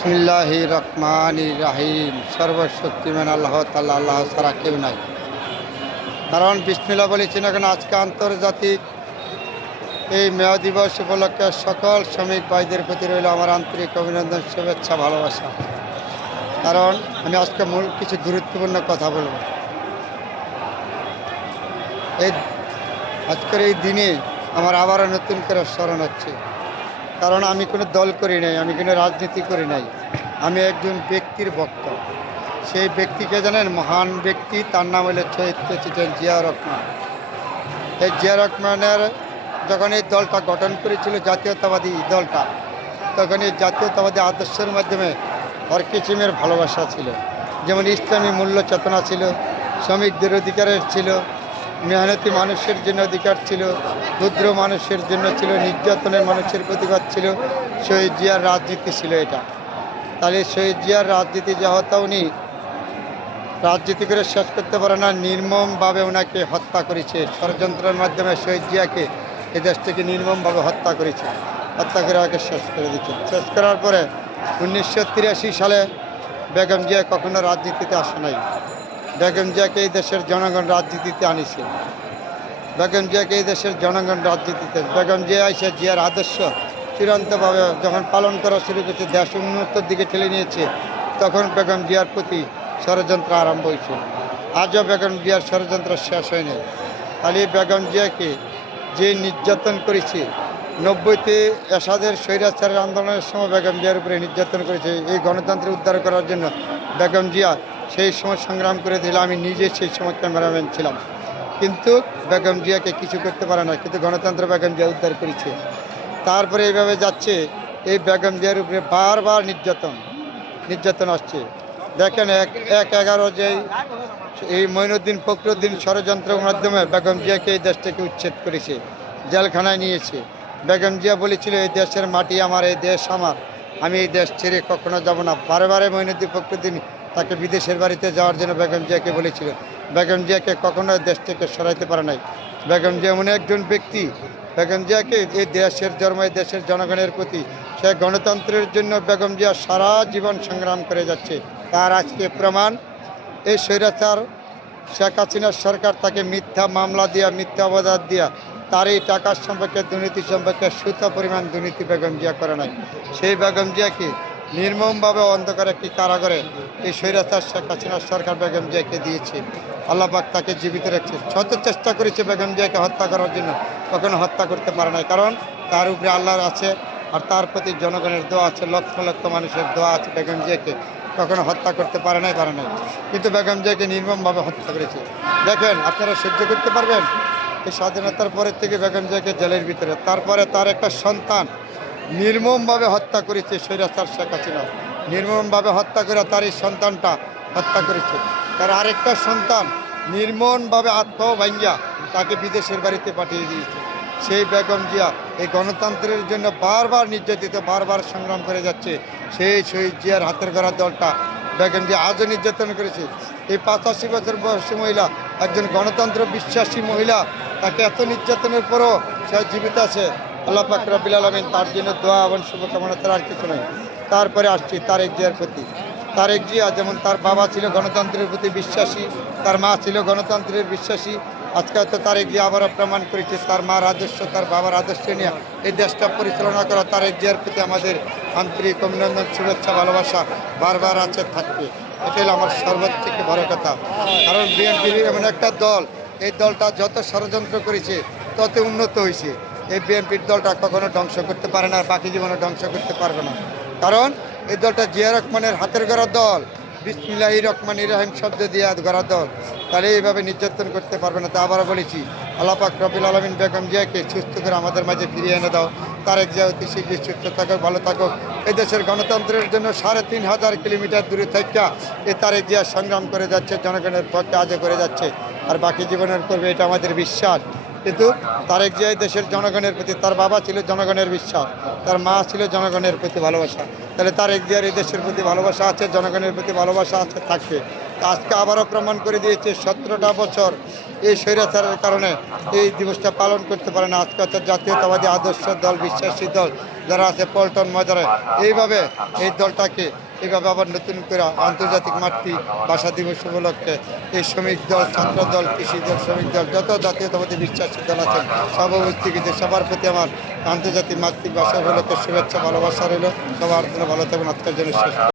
বিসমিল্লাহির রহমানির রহিম। সর্বশক্তিমান আল্লাহ তাআলা, আল্লাহ ছাড়া কেউ নাই। কারণ বিসমিল্লাহ বলেছি না কেন, আজকে আন্তর্জাতিক এই মেয়া দিবস উপলক্ষে সকল শ্রমিক ভাইদের প্রতি রইল আমার আন্তরিক অভিনন্দন, শুভেচ্ছা, ভালোবাসা। কারণ আমি আজকে মূল কিছু গুরুত্বপূর্ণ কথা বলব। এই আজকের এই দিনে আমার আবারও নতুন করে স্মরণ হচ্ছে। কারণ আমি কোনো দল করি নাই, আমি কোনো রাজনীতি করি নাই, আমি একজন ব্যক্তির ভক্ত। সেই ব্যক্তিকে জানেন, মহান ব্যক্তি, তার নাম হলো শহীদ প্রেসিডেন্ট জিয়াউর রহমান। এই জিয়াউর রহমানের যখন এই দলটা গঠন করেছিল, জাতীয়তাবাদী দলটা, তখন এই জাতীয়তাবাদী আদর্শের মাধ্যমে হর কিসিমের ভালোবাসা ছিল। যেমন ইসলামী মূল্য চেতনা ছিল, শ্রমিকদের অধিকারের ছিল, মেহনতি মানুষের জন্য অধিকার ছিল, ক্ষুদ্র মানুষের জন্য ছিল, নির্যাতনের মানুষের প্রতিবাদ ছিল। শহীদ জিয়ার রাজনীতি ছিল এটা। তাহলে শহীদ জিয়ার রাজনীতি যা হতো, উনি রাজনীতি করে শেষ করতে পারে না, নির্মমভাবে ওনাকে হত্যা করেছে। ষড়যন্ত্রের মাধ্যমে শহীদ জিয়াকে এ দেশ থেকে নির্মমভাবে হত্যা করেছে, হত্যা করে ওকে শেষ করে দিচ্ছে। শেষ করার পরে 1983 সালে বেগম জিয়া কখনো রাজনীতিতে আসে নাই। বেগম জিয়াকে এই দেশের জনগণ রাজনীতিতে আনিছে। বেগম জিয়াকে এই দেশের জনগণ রাজনীতিতে, বেগম জিয়া এসে জিয়ার আদর্শ চূড়ান্তভাবে যখন পালন করা শুরু করছে, দেশ উন্নতির দিকে ঠেলে নিয়েছে, তখন বেগম জিয়ার প্রতি ষড়যন্ত্র আরম্ভ হয়েছে। আজও বেগম জিয়ার ষড়যন্ত্র শেষ হয়নি। খালি বেগম জিয়াকে যে নির্যাতন করেছে, 90-তে এরশাদের স্বৈরাচারের আন্দোলনের সময় বেগম জিয়ার উপরে নির্যাতন করেছে। এই গণতন্ত্র উদ্ধার করার জন্য বেগম জিয়া সেই সময় সংগ্রাম করে দিল। আমি নিজে সেই সময় ক্যামেরাম্যান ছিলাম, কিন্তু বেগম জিয়াকে কিছু করতে পারে না, কিন্তু গণতন্ত্র বেগম জিয়া উদ্ধার করেছে। তারপরে এইভাবে যাচ্ছে, এই বেগম জিয়ার উপরে বারবার নির্যাতন আসছে। দেখেন 11 যেই এই মঈনুদ্দিন ফখরুদ্দিন ষড়যন্ত্রের মাধ্যমে বেগম জিয়াকে এই দেশ থেকে উচ্ছেদ করেছে, জেলখানায় নিয়েছে। বেগম জিয়া বলেছিল, এই দেশের মাটি আমার, এই দেশ আমার, আমি এই দেশ ছেড়ে কখনো যাব না। বারে মঈনুদ্দিন ফখরুদ্দিন তাকে বিদেশের বাড়িতে যাওয়ার জন্য বেগম জিয়াকে বলেছিল। বেগম জিয়াকে কখনো দেশ থেকে সরাইতে পারে নাই। বেগম জিয়া এমন একজন ব্যক্তি, বেগম জিয়াকে এই দেশের জন্ম, এই দেশের জনগণের প্রতি, সে গণতন্ত্রের জন্য বেগম জিয়া সারা জীবন সংগ্রাম করে যাচ্ছে। তার আজকে প্রমাণ, এই স্বৈরাচার শেখ হাসিনার সরকার তাকে মিথ্যা মামলা দিয়া, মিথ্যা অপবাদ দিয়া, তার এই টাকার সম্পর্কে, দুর্নীতি সম্পর্কে সুতা পরিমাণ দুর্নীতি বেগম জিয়া করে নাই। সেই বেগম জিয়াকে নির্মমভাবে অন্ধকার একটি কারাগারে এই স্বৈরাচার শেখ হাসিনার সরকার বেগম জিয়াকে দিয়েছে। আল্লাহ পাক তাকে জীবিত রেখেছে। শত চেষ্টা করেছে বেগম জিয়াকে হত্যা করার জন্য, কখনো হত্যা করতে পারে নাই। কারণ তার উপরে আল্লাহর আছে, আর তার প্রতি জনগণের দোয়া আছে, লক্ষ লক্ষ মানুষের দোয়া আছে। বেগম জিয়াকে কখনো হত্যা করতে পারে নাই। কিন্তু বেগম জিয়াকে নির্মমভাবে হত্যা করেছে। দেখেন, আপনারা সহ্য করতে পারবেন? এই স্বাধীনতার পরের থেকে বেগম জিয়াকে জেলের ভিতরে, তারপরে তার একটা সন্তান নির্মমভাবে হত্যা করেছে স্বৈরাচার শেখ হাসিনা। নির্মমভাবে হত্যা করে তার এই সন্তানটা হত্যা করেছে। তার আরেকটা সন্তান নির্মমভাবে আত্মভাঙ্গিয়া তাকে বিদেশের বাড়িতে পাঠিয়ে দিয়েছে। সেই বেগম জিয়া এই গণতন্ত্রের জন্য বারবার নির্যাতিত, বারবার সংগ্রাম করে যাচ্ছে। সেই শহীদ জিয়ার হাতের গড়া দলটা বেগম জিয়া আজও নির্যাতন করেছে। এই 85 বছর বয়সী মহিলা, একজন গণতন্ত্র বিশ্বাসী মহিলা, তাকে এত নির্যাতনের পরও সে জীবিত আছে। আল্লাহ পাক রব্বুল আলামিন তার জন্য দোয়া এবং শুভকামনা, তার আর কিছু নয়। তারপরে আসছি তারেক জিয়ার প্রতি। তারেক জিয়া যেমন তার বাবা ছিল গণতন্ত্রের প্রতি বিশ্বাসী, তার মা ছিল গণতন্ত্রের বিশ্বাসী, আজকে হয়তো তারেক জিয়া আবারও প্রমাণ করেছে তার মার আদর্শ, তার বাবার আদর্শ নিয়ে এই দেশটা পরিচালনা করা। তারেক জিয়ার প্রতি আমাদের আন্তরিক অভিনন্দন, শুভেচ্ছা, ভালোবাসা বারবার আছে, থাকবে। এটাই আমার সর্বোচ্চ থেকে বড় কথা। কারণ বিএনপি এমন একটা দল, এই দলটা যত ষড়যন্ত্র করেছে তত উন্নত হয়েছে। এই বিএনপির দলটা কখনো ধ্বংস করতে পারে না, আর বাকি জীবনে ধ্বংস করতে পারবে না। কারণ এই দলটা জিয়া রহমানের হাতের গড়া দল, বিসমিল্লাহির রহমানির রহিম শব্দ দিয়ে গড়া দল। তাহলে এইভাবে নির্যাতন করতে পারবে না। তা আবারও বলেছি, আল্লাহ পাক রব্বুল আলামিন বেগম জিয়াকে সুস্থ করে আমাদের মাঝে ফিরিয়ে এনে দাও। তারেক জিয়া অতি শীঘ্রই সুস্থ থাকুক, ভালো থাকুক। এই দেশের গণতন্ত্রের জন্য 3500 কিলোমিটার দূরে থেকে এই তারেক জিয়া সংগ্রাম করে যাচ্ছে, জনগণের পক্ষে আজও করে যাচ্ছে, আর বাকি জীবনের করবে, এটা আমাদের বিশ্বাস। কিন্তু তারেক জিয়া দেশের জনগণের প্রতি, তার বাবা ছিল জনগণের বিশ্বাস, তার মা ছিল জনগণের প্রতি ভালোবাসা। তাহলে তারেক জিয়ার এই দেশের প্রতি ভালোবাসা আছে, জনগণের প্রতি ভালোবাসা আছে, থাকবে। আজকে আবারও প্রমাণ করে দিয়েছে 17টা বছর এই স্বৈরাচারের কারণে এই দিবসটা পালন করতে পারে না। আজকে হচ্ছে জাতীয়তাবাদী আদর্শ দল, বিশ্বাসী দল, যারা আছে পল্টন ময়দানে, এইভাবে এই দলটাকে এইভাবে আবার নতুন করে আন্তর্জাতিক মাতৃভাষা দিবস উপলক্ষে এই শ্রমিক দল, ছাত্র দল, কৃষি দল, শ্রমিক দল, যত জাতীয়তাবাদী বিশ্বাসী দল আছেন সব উপস্থিতিতে সবার প্রতি আমার আন্তর্জাতিক মাতৃভাষা উপলক্ষে শুভেচ্ছা ভালোবাসা রইল। সবার জন্য ভালো থাকবেন। আজকের জন্য শেষ।